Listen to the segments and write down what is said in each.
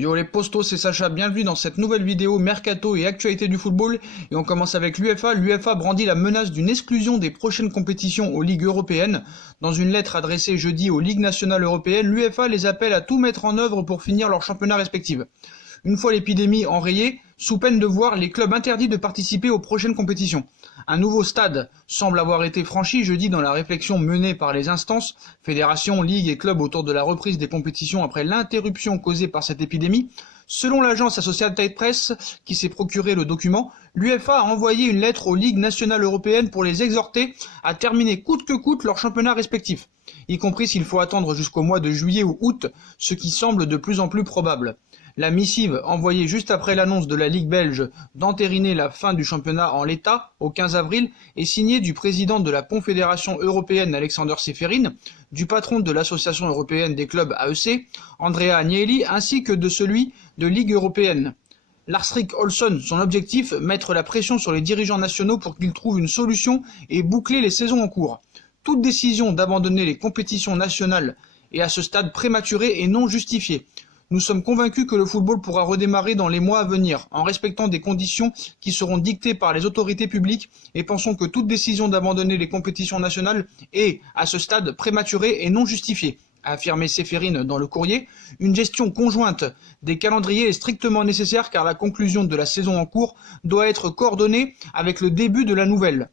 Yo les postos, c'est Sacha, bienvenue dans cette nouvelle vidéo Mercato et actualité du football. Et on commence avec l'UEFA. L'UEFA brandit la menace d'une exclusion des prochaines compétitions aux ligues européennes. Dans une lettre adressée jeudi aux ligues nationales européennes, l'UEFA les appelle à tout mettre en œuvre pour finir leurs championnats respectifs. Une fois l'épidémie enrayée, sous peine de voir les clubs interdits de participer aux prochaines compétitions. Un nouveau stade semble avoir été franchi jeudi dans la réflexion menée par les instances, fédérations, ligues et clubs autour de la reprise des compétitions après l'interruption causée par cette épidémie. Selon l'agence Associated Press, qui s'est procuré le document, l'UEFA a envoyé une lettre aux ligues nationales européennes pour les exhorter à terminer coûte que coûte leurs championnats respectifs, y compris s'il faut attendre jusqu'au mois de juillet ou août, ce qui semble de plus en plus probable. La missive, envoyée juste après l'annonce de la Ligue belge d'entériner la fin du championnat en l'état, au 15 avril, est signée du président de la Confédération européenne Alexander Seferin, du patron de l'Association européenne des clubs AEC, Andrea Agnelli, ainsi que de celui de Ligue européenne. Lars-Rik Olsson, son objectif, mettre la pression sur les dirigeants nationaux pour qu'ils trouvent une solution et boucler les saisons en cours. Toute décision d'abandonner les compétitions nationales est à ce stade prématurée et non justifiée. Nous sommes convaincus que le football pourra redémarrer dans les mois à venir, en respectant des conditions qui seront dictées par les autorités publiques, et pensons que toute décision d'abandonner les compétitions nationales est, à ce stade, prématurée et non justifiée, a affirmé Seferin dans le courrier. Une gestion conjointe des calendriers est strictement nécessaire car la conclusion de la saison en cours doit être coordonnée avec le début de la nouvelle,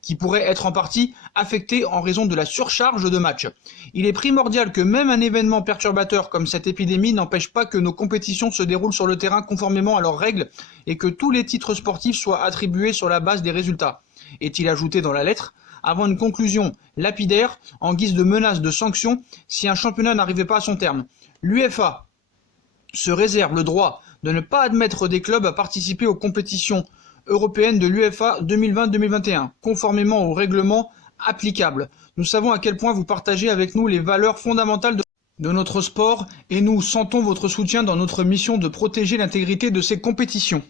qui pourrait être en partie affecté en raison de la surcharge de matchs. Il est primordial que même un événement perturbateur comme cette épidémie n'empêche pas que nos compétitions se déroulent sur le terrain conformément à leurs règles et que tous les titres sportifs soient attribués sur la base des résultats, est-il ajouté dans la lettre, avant une conclusion lapidaire en guise de menace de sanctions si un championnat n'arrivait pas à son terme. L'UEFA se réserve le droit de ne pas admettre des clubs à participer aux compétitions européenne de l'UEFA 2020-2021, conformément aux règlements applicables. Nous savons à quel point vous partagez avec nous les valeurs fondamentales de notre sport et nous sentons votre soutien dans notre mission de protéger l'intégrité de ces compétitions.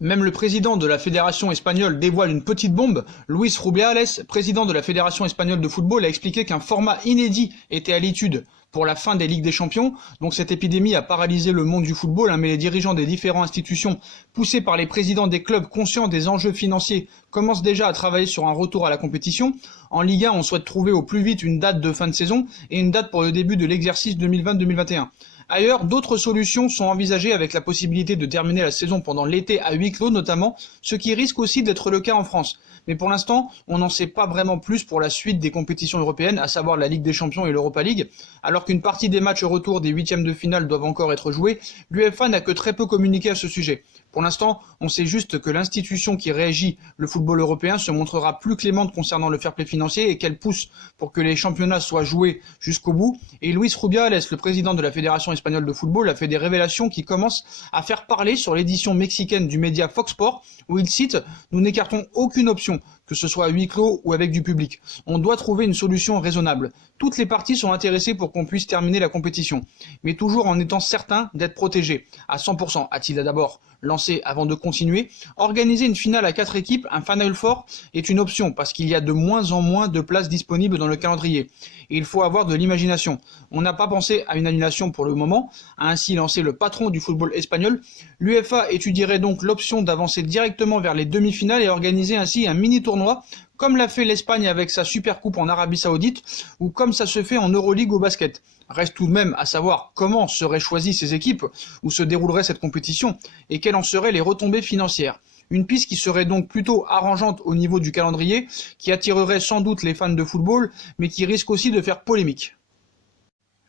Même le président de la Fédération espagnole dévoile une petite bombe. Luis Rubiales, président de la Fédération espagnole de football, a expliqué qu'un format inédit était à l'étude pour la fin des Ligues des Champions. Donc cette épidémie a paralysé le monde du football, mais les dirigeants des différentes institutions, poussés par les présidents des clubs conscients des enjeux financiers, commencent déjà à travailler sur un retour à la compétition. En Ligue 1, on souhaite trouver au plus vite une date de fin de saison et une date pour le début de l'exercice 2020-2021. Ailleurs, d'autres solutions sont envisagées avec la possibilité de terminer la saison pendant l'été à huis clos notamment, ce qui risque aussi d'être le cas en France. Mais pour l'instant, on n'en sait pas vraiment plus pour la suite des compétitions européennes, à savoir la Ligue des Champions et l'Europa League. Alors qu'une partie des matchs retour des huitièmes de finale doivent encore être joués, l'UEFA n'a que très peu communiqué à ce sujet. Pour l'instant, on sait juste que l'institution qui régit le football européen se montrera plus clémente concernant le fair play financier et qu'elle pousse pour que les championnats soient joués jusqu'au bout. Et Luis Rubiales, le président de la Fédération espagnole de football, a fait des révélations qui commencent à faire parler sur l'édition mexicaine du média Fox Sports, où il cite « Nous n'écartons aucune option, que ce soit à huis clos ou avec du public. On doit trouver une solution raisonnable. Toutes les parties sont intéressées pour qu'on puisse terminer la compétition, mais toujours en étant certain d'être protégé. À 100%, a-t-il d'abord lancé avant de continuer. Organiser une finale à 4 équipes, un Final Four, est une option parce qu'il y a de moins en moins de places disponibles dans le calendrier. Et il faut avoir de l'imagination. On n'a pas pensé à une annulation pour le moment, a ainsi lancé le patron du football espagnol. L'UEFA étudierait donc l'option d'avancer directement vers les demi-finales et organiser ainsi un mini-tournoi, comme l'a fait l'Espagne avec sa Supercoupe en Arabie Saoudite, ou comme ça se fait en Euroleague au basket. Reste tout de même à savoir comment seraient choisies ces équipes, où se déroulerait cette compétition, et quelles en seraient les retombées financières. Une piste qui serait donc plutôt arrangeante au niveau du calendrier, qui attirerait sans doute les fans de football, mais qui risque aussi de faire polémique.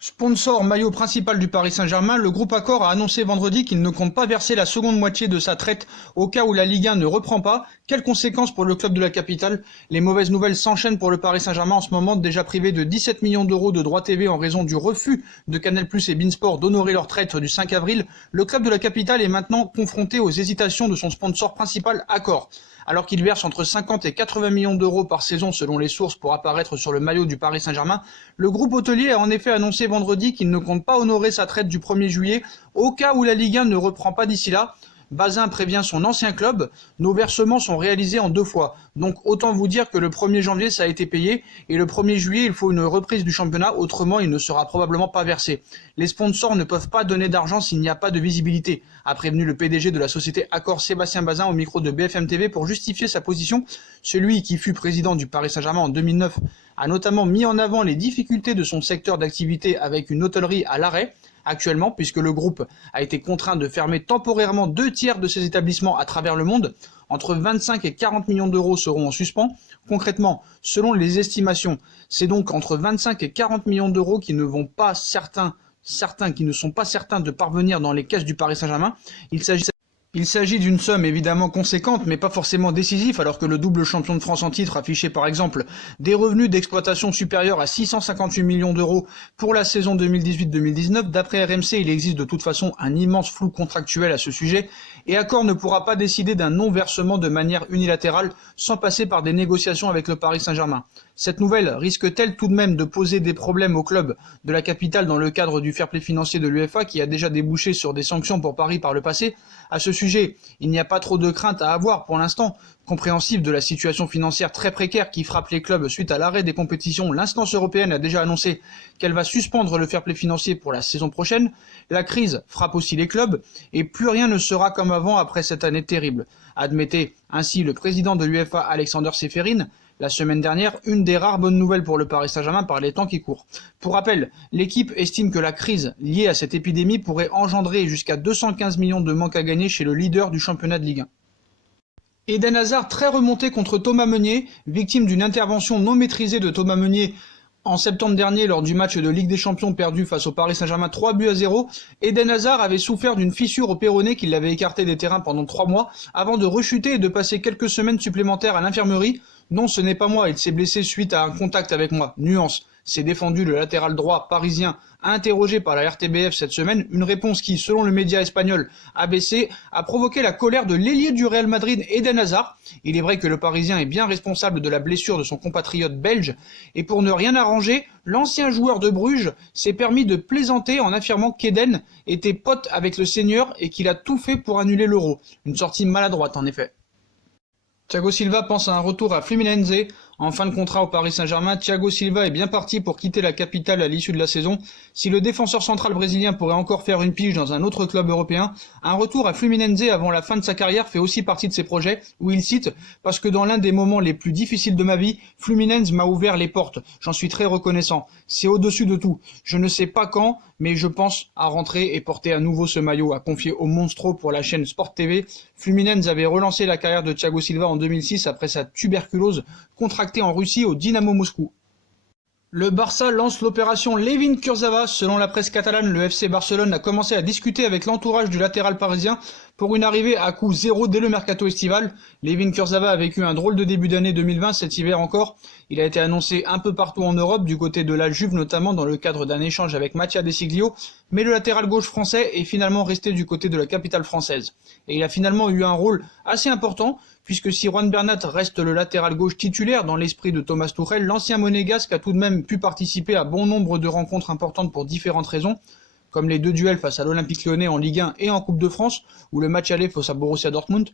Sponsor maillot principal du Paris Saint-Germain, le groupe Accor a annoncé vendredi qu'il ne compte pas verser la seconde moitié de sa traite au cas où la Ligue 1 ne reprend pas. Quelles conséquences pour le club de la capitale? Les mauvaises nouvelles s'enchaînent pour le Paris Saint-Germain en ce moment, déjà privé de 17 millions d'euros de droits TV en raison du refus de Canal+ et beIN Sport d'honorer leur traite du 5 avril. Le club de la capitale est maintenant confronté aux hésitations de son sponsor principal Accor. Alors qu'il verse entre 50 et 80 millions d'euros par saison selon les sources pour apparaître sur le maillot du Paris Saint-Germain, le groupe hôtelier a en effet annoncé vendredi qu'il ne compte pas honorer sa traite du 1er juillet au cas où la Ligue 1 ne reprend pas d'ici là. Bazin prévient son ancien club, nos versements sont réalisés en 2 fois. Donc autant vous dire que le 1er janvier ça a été payé et le 1er juillet il faut une reprise du championnat, autrement il ne sera probablement pas versé. Les sponsors ne peuvent pas donner d'argent s'il n'y a pas de visibilité, a prévenu le PDG de la société Accor Sébastien Bazin au micro de BFM TV pour justifier sa position. Celui qui fut président du Paris Saint-Germain en 2009 a notamment mis en avant les difficultés de son secteur d'activité avec une hôtellerie à l'arrêt actuellement, puisque le groupe a été contraint de fermer temporairement 2/3 de ses établissements à travers le monde. Entre 25 et 40 millions d'euros seront en suspens. Concrètement, selon les estimations, c'est donc entre 25 et 40 millions d'euros qui ne vont pas certains qui ne sont pas certains de parvenir dans les caisses du Paris Saint-Germain. Il s'agit d'une somme évidemment conséquente, mais pas forcément décisive, alors que le double champion de France en titre affichait par exemple des revenus d'exploitation supérieurs à 658 millions d'euros pour la saison 2018-2019. D'après RMC, il existe de toute façon un immense flou contractuel à ce sujet, et Accor ne pourra pas décider d'un non-versement de manière unilatérale sans passer par des négociations avec le Paris Saint-Germain. Cette nouvelle risque-t-elle tout de même de poser des problèmes au club de la capitale dans le cadre du fair-play financier de l'UEFA qui a déjà débouché sur des sanctions pour Paris par le passé? À ce sujet, il n'y a pas trop de crainte à avoir pour l'instant. Compréhensif de la situation financière très précaire qui frappe les clubs suite à l'arrêt des compétitions, l'instance européenne a déjà annoncé qu'elle va suspendre le fair-play financier pour la saison prochaine. La crise frappe aussi les clubs et plus rien ne sera comme avant après cette année terrible, admettait ainsi le président de l'UEFA Alexander Ceferin la semaine dernière, une des rares bonnes nouvelles pour le Paris Saint-Germain par les temps qui courent. Pour rappel, l'équipe estime que la crise liée à cette épidémie pourrait engendrer jusqu'à 215 millions de manques à gagner chez le leader du championnat de Ligue 1. Eden Hazard très remonté contre Thomas Meunier, victime d'une intervention non maîtrisée de Thomas Meunier en septembre dernier lors du match de Ligue des Champions perdu face au Paris Saint-Germain 3-0. Eden Hazard avait souffert d'une fissure au péroné qui l'avait écarté des terrains pendant 3 mois avant de rechuter et de passer quelques semaines supplémentaires à l'infirmerie. Non, ce n'est pas moi, il s'est blessé suite à un contact avec moi. Nuance, s'est défendu le latéral droit parisien interrogé par la RTBF cette semaine, une réponse qui, selon le média espagnol ABC, a provoqué la colère de l'ailier du Real Madrid Eden Hazard. Il est vrai que le Parisien est bien responsable de la blessure de son compatriote belge, et pour ne rien arranger, l'ancien joueur de Bruges s'est permis de plaisanter en affirmant qu'Eden était pote avec le seigneur et qu'il a tout fait pour annuler l'Euro. Une sortie maladroite en effet. Thiago Silva pense à un retour à Fluminense. En fin de contrat au Paris Saint-Germain, Thiago Silva est bien parti pour quitter la capitale à l'issue de la saison. Si le défenseur central brésilien pourrait encore faire une pige dans un autre club européen, un retour à Fluminense avant la fin de sa carrière fait aussi partie de ses projets, où il cite « Parce que dans l'un des moments les plus difficiles de ma vie, Fluminense m'a ouvert les portes. J'en suis très reconnaissant. C'est au-dessus de tout. Je ne sais pas quand, mais je pense à rentrer et porter à nouveau ce maillot », a confié au Monstro pour la chaîne Sport TV. Fluminense avait relancé la carrière de Thiago Silva en 2006 après sa tuberculose contractée en Russie au Dynamo Moscou. Le Barça lance l'opération Layvin Kurzawa. Selon la presse catalane, le FC Barcelone a commencé à discuter avec l'entourage du latéral parisien pour une arrivée à coût zéro dès le mercato estival. Layvin Kurzawa a vécu un drôle de début d'année 2020 cet hiver encore. Il a été annoncé un peu partout en Europe, du côté de la Juve notamment dans le cadre d'un échange avec Mathia Desiglio, mais le latéral gauche français est finalement resté du côté de la capitale française. Et il a finalement eu un rôle assez important, puisque si Juan Bernat reste le latéral gauche titulaire dans l'esprit de Thomas Tuchel, l'ancien monégasque a tout de même pu participer à bon nombre de rencontres importantes pour différentes raisons, comme les 2 duels face à l'Olympique Lyonnais en Ligue 1 et en Coupe de France, ou le match aller face à Borussia Dortmund.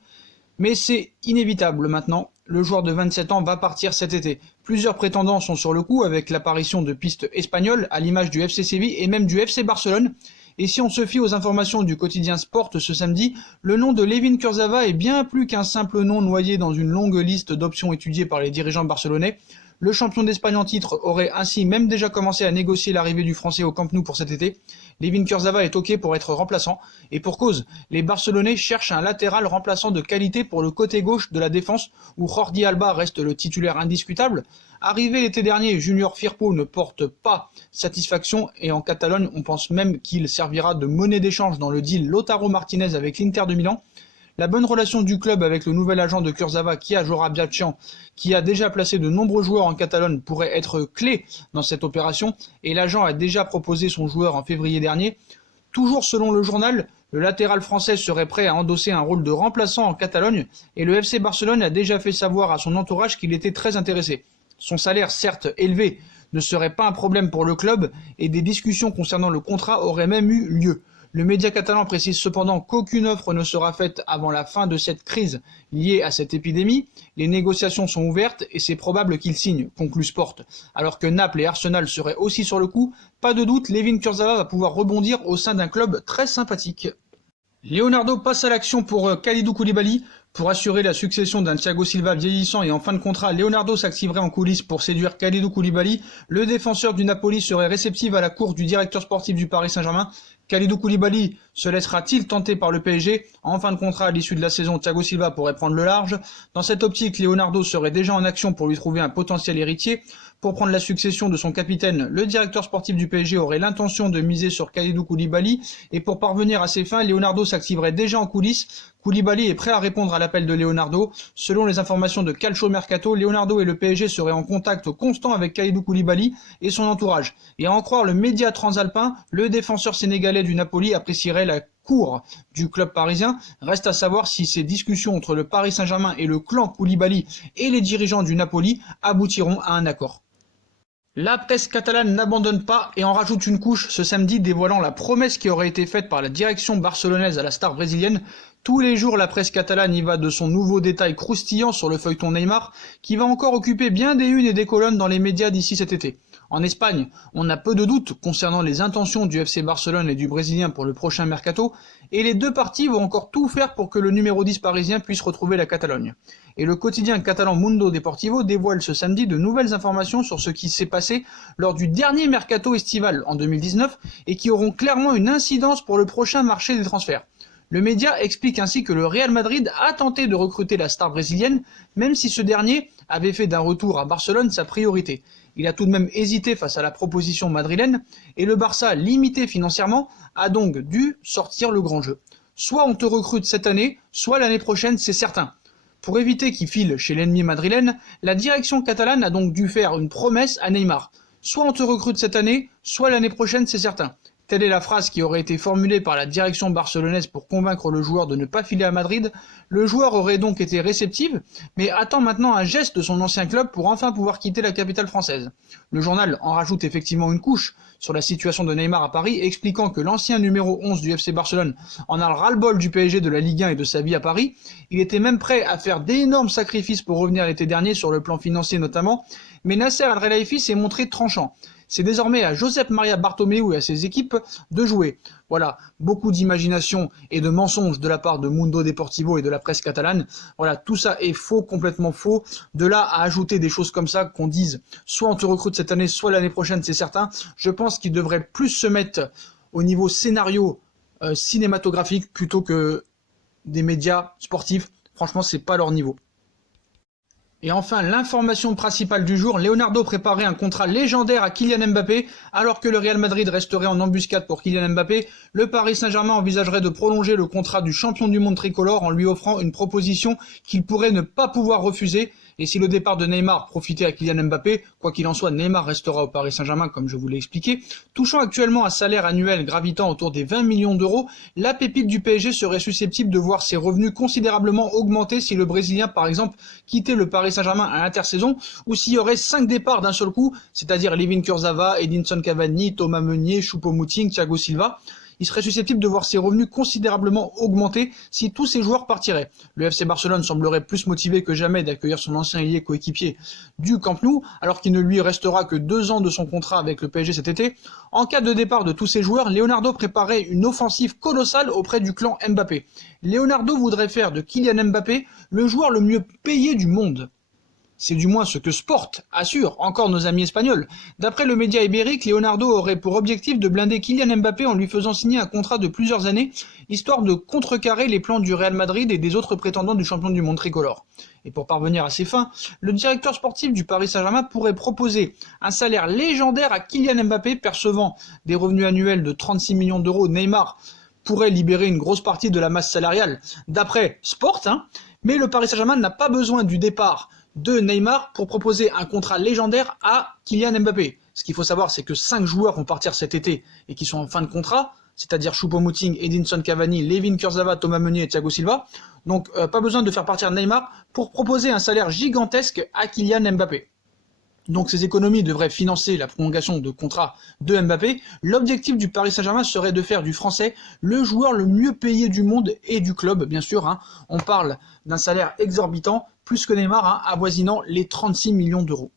Mais c'est inévitable maintenant, le joueur de 27 ans va partir cet été. Plusieurs prétendants sont sur le coup avec l'apparition de pistes espagnoles à l'image du FC Séville et même du FC Barcelone. Et si on se fie aux informations du quotidien Sport ce samedi, le nom de Layvin Kurzawa est bien plus qu'un simple nom noyé dans une longue liste d'options étudiées par les dirigeants barcelonais. Le champion d'Espagne en titre aurait ainsi même déjà commencé à négocier l'arrivée du Français au Camp Nou pour cet été. Layvin Kurzawa est OK pour être remplaçant, et pour cause, les Barcelonais cherchent un latéral remplaçant de qualité pour le côté gauche de la défense, où Jordi Alba reste le titulaire indiscutable. Arrivé l'été dernier, Junior Firpo ne porte pas satisfaction, et en Catalogne, on pense même qu'il servira de monnaie d'échange dans le deal Lautaro Martinez avec l'Inter de Milan. La bonne relation du club avec le nouvel agent de Kurzawa, Kia Jorabiachian, qui a déjà placé de nombreux joueurs en Catalogne, pourrait être clé dans cette opération, et l'agent a déjà proposé son joueur en février dernier. Toujours selon le journal, le latéral français serait prêt à endosser un rôle de remplaçant en Catalogne, et le FC Barcelone a déjà fait savoir à son entourage qu'il était très intéressé. Son salaire, certes élevé, ne serait pas un problème pour le club, et des discussions concernant le contrat auraient même eu lieu. Le média catalan précise cependant qu'aucune offre ne sera faite avant la fin de cette crise liée à cette épidémie. Les négociations sont ouvertes et c'est probable qu'ils signent, conclut Sport. Alors que Naples et Arsenal seraient aussi sur le coup, pas de doute, Layvin Kurzawa va pouvoir rebondir au sein d'un club très sympathique. Leonardo passe à l'action pour Kalidou Koulibaly. Pour assurer la succession d'un Thiago Silva vieillissant et en fin de contrat, Leonardo s'activerait en coulisses pour séduire Kalidou Koulibaly. Le défenseur du Napoli serait réceptif à la cour du directeur sportif du Paris Saint-Germain. Kalidou Koulibaly se laissera-t-il tenter par le PSG? En fin de contrat à l'issue de la saison, Thiago Silva pourrait prendre le large. Dans cette optique, Leonardo serait déjà en action pour lui trouver un potentiel héritier. Pour prendre la succession de son capitaine, le directeur sportif du PSG aurait l'intention de miser sur Kalidou Koulibaly. Et pour parvenir à ses fins, Leonardo s'activerait déjà en coulisses. Koulibaly est prêt à répondre à l'appel de Leonardo. Selon les informations de Calcio Mercato, Leonardo et le PSG seraient en contact constant avec Kalidou Koulibaly et son entourage. Et à en croire le média transalpin, le défenseur sénégalais du Napoli apprécierait la cour du club parisien. Reste à savoir si ces discussions entre le Paris Saint-Germain et le clan Koulibaly et les dirigeants du Napoli aboutiront à un accord. La presse catalane n'abandonne pas et en rajoute une couche ce samedi, dévoilant la promesse qui aurait été faite par la direction barcelonaise à la star brésilienne. Tous les jours, la presse catalane y va de son nouveau détail croustillant sur le feuilleton Neymar, qui va encore occuper bien des unes et des colonnes dans les médias d'ici cet été. En Espagne, on a peu de doutes concernant les intentions du FC Barcelone et du Brésilien pour le prochain mercato, et les deux parties vont encore tout faire pour que le numéro 10 parisien puisse retrouver la Catalogne. Et le quotidien catalan Mundo Deportivo dévoile ce samedi de nouvelles informations sur ce qui s'est passé lors du dernier mercato estival en 2019 et qui auront clairement une incidence pour le prochain marché des transferts. Le média explique ainsi que le Real Madrid a tenté de recruter la star brésilienne, même si ce dernier avait fait d'un retour à Barcelone sa priorité. Il a tout de même hésité face à la proposition madrilène, et le Barça, limité financièrement, a donc dû sortir le grand jeu. Soit on te recrute cette année, soit l'année prochaine, c'est certain. Pour éviter qu'il file chez l'ennemi madrilène, la direction catalane a donc dû faire une promesse à Neymar. Soit on te recrute cette année, soit l'année prochaine, c'est certain. Telle est la phrase qui aurait été formulée par la direction barcelonaise pour convaincre le joueur de ne pas filer à Madrid. Le joueur aurait donc été réceptif, mais attend maintenant un geste de son ancien club pour enfin pouvoir quitter la capitale française. Le journal en rajoute effectivement une couche sur la situation de Neymar à Paris, expliquant que l'ancien numéro 11 du FC Barcelone en a le ras-le-bol du PSG, de la Ligue 1 et de sa vie à Paris. Il était même prêt à faire d'énormes sacrifices pour revenir l'été dernier, sur le plan financier notamment, mais Nasser Al-Khelaifi s'est montré tranchant. C'est désormais à Josep Maria Bartomeu et à ses équipes de jouer. Voilà, beaucoup d'imagination et de mensonges de la part de Mundo Deportivo et de la presse catalane. Voilà, tout ça est faux, complètement faux. De là à ajouter des choses comme ça, qu'on dise soit on te recrute cette année, soit l'année prochaine, c'est certain. Je pense qu'ils devraient plus se mettre au niveau scénario cinématographique plutôt que des médias sportifs. Franchement, c'est pas leur niveau. Et enfin, l'information principale du jour, Leonardo préparait un contrat légendaire à Kylian Mbappé. Alors que le Real Madrid resterait en embuscade pour Kylian Mbappé, le Paris Saint-Germain envisagerait de prolonger le contrat du champion du monde tricolore en lui offrant une proposition qu'il pourrait ne pas pouvoir refuser. Et si le départ de Neymar profitait à Kylian Mbappé, quoi qu'il en soit, Neymar restera au Paris Saint-Germain comme je vous l'ai expliqué. Touchant actuellement un salaire annuel gravitant autour des 20 millions d'euros, la pépite du PSG serait susceptible de voir ses revenus considérablement augmenter si le Brésilien, par exemple, quittait le Paris Saint-Germain à l'intersaison, ou s'il y aurait 5 départs d'un seul coup, c'est-à-dire Layvin Kurzawa, Edinson Cavani, Thomas Meunier, Choupo-Moting, Thiago Silva. Il serait susceptible de voir ses revenus considérablement augmenter si tous ces joueurs partiraient. Le FC Barcelone semblerait plus motivé que jamais d'accueillir son ancien ailier coéquipier du Camp Nou, alors qu'il ne lui restera que 2 ans de son contrat avec le PSG cet été. En cas de départ de tous ces joueurs, Leonardo préparait une offensive colossale auprès du clan Mbappé. Leonardo voudrait faire de Kylian Mbappé le joueur le mieux payé du monde. C'est du moins ce que Sport assure, encore nos amis espagnols. D'après le média ibérique, Leonardo aurait pour objectif de blinder Kylian Mbappé en lui faisant signer un contrat de plusieurs années, histoire de contrecarrer les plans du Real Madrid et des autres prétendants du champion du monde tricolore. Et pour parvenir à ces fins, le directeur sportif du Paris Saint-Germain pourrait proposer un salaire légendaire à Kylian Mbappé, percevant des revenus annuels de 36 millions d'euros. Neymar pourrait libérer une grosse partie de la masse salariale, d'après Sport, mais le Paris Saint-Germain n'a pas besoin du départ de Neymar pour proposer un contrat légendaire à Kylian Mbappé. Ce qu'il faut savoir, c'est que 5 joueurs vont partir cet été et qui sont en fin de contrat, c'est-à-dire Choupo-Moting, Edinson Cavani, Layvin Kurzawa, Thomas Meunier et Thiago Silva. Donc pas besoin de faire partir Neymar pour proposer un salaire gigantesque à Kylian Mbappé. Donc ces économies devraient financer la prolongation de contrat de Mbappé. L'objectif du Paris Saint-Germain serait de faire du Français le joueur le mieux payé du monde et du club, bien sûr. On parle d'un salaire exorbitant, plus que Neymar, avoisinant les 36 millions d'euros.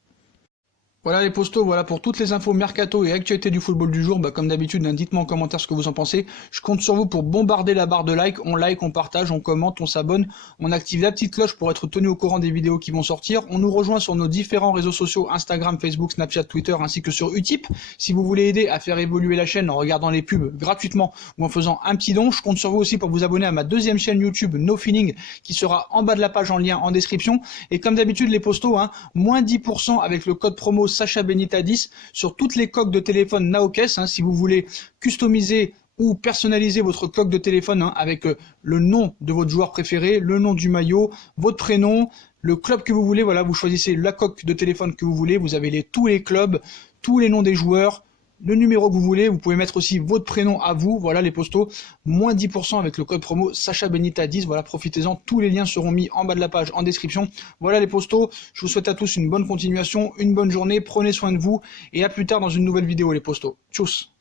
Voilà les postos, voilà pour toutes les infos mercato et actualités du football du jour. Comme d'habitude, dites-moi en commentaire ce que vous en pensez. Je compte sur vous pour bombarder la barre de like, on partage, on commente, on s'abonne, on active la petite cloche pour être tenu au courant des vidéos qui vont sortir. On nous rejoint sur nos différents réseaux sociaux, Instagram, Facebook, Snapchat, Twitter, ainsi que sur Utip. Si vous voulez aider à faire évoluer la chaîne en regardant les pubs gratuitement ou en faisant un petit don, je compte sur vous aussi pour vous abonner à ma deuxième chaîne YouTube, No Feeling, qui sera en bas de la page en lien en description. Et comme d'habitude, les postos, moins 10% avec le code promo Sacha Benita 10 sur toutes les coques de téléphone Naokes, si vous voulez customiser ou personnaliser votre coque de téléphone avec le nom de votre joueur préféré, le nom du maillot, votre prénom, le club que vous voulez. Voilà, vous choisissez la coque de téléphone que vous voulez, vous avez tous les clubs, tous les noms des joueurs, le numéro que vous voulez, vous pouvez mettre aussi votre prénom à vous. Voilà les postos, moins 10% avec le code promo Sacha Benita 10. Voilà, profitez-en, tous les liens seront mis en bas de la page en description. Voilà les postos, je vous souhaite à tous une bonne continuation, une bonne journée, prenez soin de vous et à plus tard dans une nouvelle vidéo les postos. Tchuss.